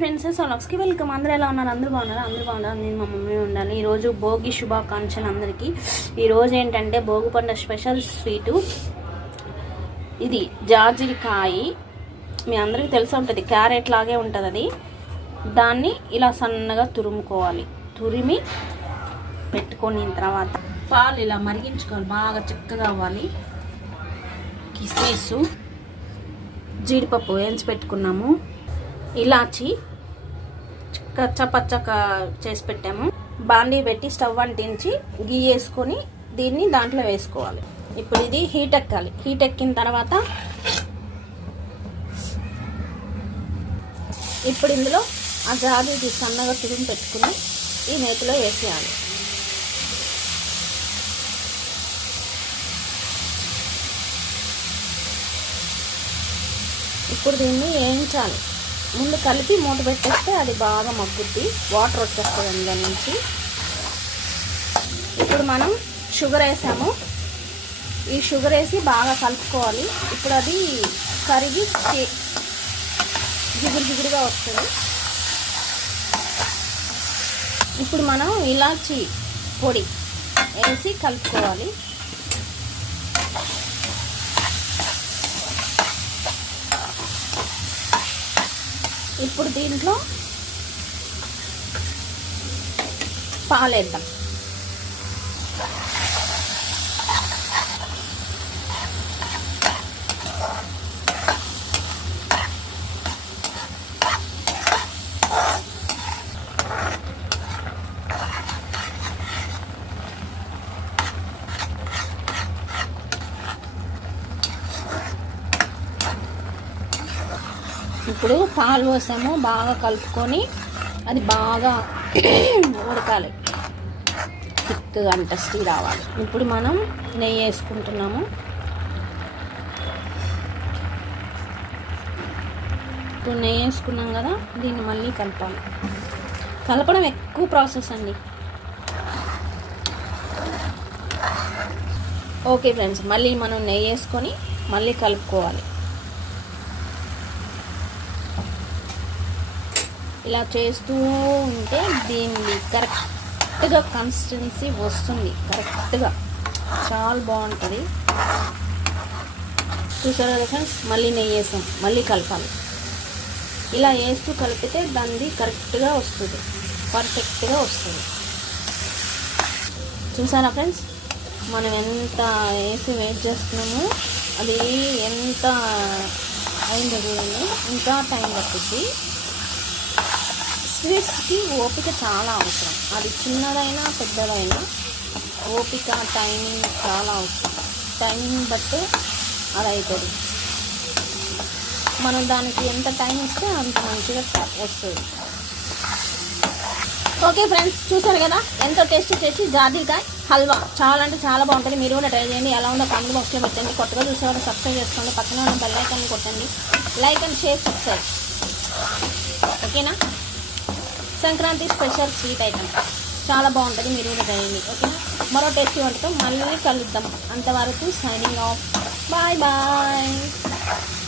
friends సోలాక్స్కి welcome అందరూ ఎలా ఉన్నారు అందరూ బాగున్నారు అందరూ బాగున్నారు నేను మా మమ్మీ ఉండాలి ఈరోజు భోగి శుభాకాంక్షలు అందరికీ ఈరోజు ఏంటంటే భోగి పండుగ స్పెషల్ స్వీటు ఇది జాజికాయ మీ అందరికీ తెలిసి ఉంటుంది క్యారెట్ లాగే ఉంటుంది అది దాన్ని ఇలా సన్నగా తురుముకోవాలి తురిమి పెట్టుకొని తర్వాత పాలు ఇలా మరిగించుకోవాలి బాగా చక్కగా అవ్వాలి కిస్మిస్ జీడిపప్పు వేయించి పెట్టుకున్నాము ఇలాచి కచ్చపచ్చగా చేసి పెట్టాము బాండీ పెట్టి స్టవ్ అంటించి గీ వేసుకొని దీన్ని దాంట్లో వేసుకోవాలి ఇప్పుడు ఇది హీట్ ఎక్కాలి హీట్ ఎక్కిన తర్వాత ఇప్పుడు ఇందులో ఆ జాబీ ఇది సన్నగా తురుము పెట్టుకుని ఈ నేతిలో వేసేయాలి ఇప్పుడు దీన్ని వేయించాలి ముందు కలిపి మూట పెట్టేస్తే అది బాగా మగ్గుద్ది వాటర్ వచ్చేస్తుంది అందులో నుంచి ఇప్పుడు మనం షుగర్ వేసాము ఈ షుగర్ వేసి బాగా కలుపుకోవాలి ఇప్పుడు అది కరిగి జిగురు జిగురుగా వస్తుంది ఇప్పుడు మనం ఇలాచి పొడి వేసి కలుపుకోవాలి ఇప్పుడు దీంట్లో పాలేద్దాం ఇప్పుడు పాలు పోసాము బాగా కలుపుకొని అది బాగా ఉడకాలి థిక్ అంట స్టీ రావాలి ఇప్పుడు మనం నెయ్యి వేసుకుంటున్నాము ఇప్పుడు నెయ్యి వేసుకున్నాం కదా దీన్ని మళ్ళీ కలపాలి కలపడం ఎక్కువ ప్రాసెస్ అండి ఓకే ఫ్రెండ్స్ మళ్ళీ మనం నెయ్యి వేసుకొని మళ్ళీ కలుపుకోవాలి ఇలా చేస్తూ ఉంటే దీన్ని కరెక్ట్గా కన్సిస్టెన్సీ వస్తుంది కరెక్ట్గా చాలా బాగుంటుంది చూసారా ఫ్రెండ్స్ మళ్ళీ నెయ్యి వేసాం మళ్ళీ కలపాలి ఇలా వేస్తూ కలిపితే దాన్ని కరెక్ట్గా వస్తుంది పర్ఫెక్ట్గా వస్తుంది చూసారా ఫ్రెండ్స్ మనం ఎంత వేసి వెయిట్ చేస్తున్నామో అది ఎంత అయిందో చూడండి ఇంకా టైం పట్టుద్ది బిజినెస్కి ఓపిక చాలా అవసరం అది చిన్నదైనా పెద్దదైనా ఓపిక టైమింగ్ చాలా అవసరం టైమింగ్ బట్టే అది అవుతుంది మనం దానికి ఎంత టైం ఇస్తే అంత మంచిగా వస్తుంది ఓకే ఫ్రెండ్స్ చూసారు కదా ఎంతో టేస్ట్ చేసి జాజికాయ హల్వా చాలా అంటే చాలా బాగుంటుంది మీరు కూడా ట్రై చేయండి ఎలా ఉందో కామెంట్ బాక్స్లో పెట్టండి కొత్తగా వాళ్ళు సబ్స్క్రైబ్ చేసుకోండి పక్కన ఉన్న బెల్లైకాన్ని కొట్టండి లైక్ అండ్ షేర్ సబ్స్క్రైబ్ ఓకేనా సంక్రాంతి స్పెషల్ స్వీట్ ఐటమ్ చాలా బాగుంటుంది మీరు కూడా చేయండి మరో టేస్టీ వంటతో మళ్ళీ కలుద్దాం అంతవరకు సైనింగ్ ఆఫ్ బాయ్ బాయ్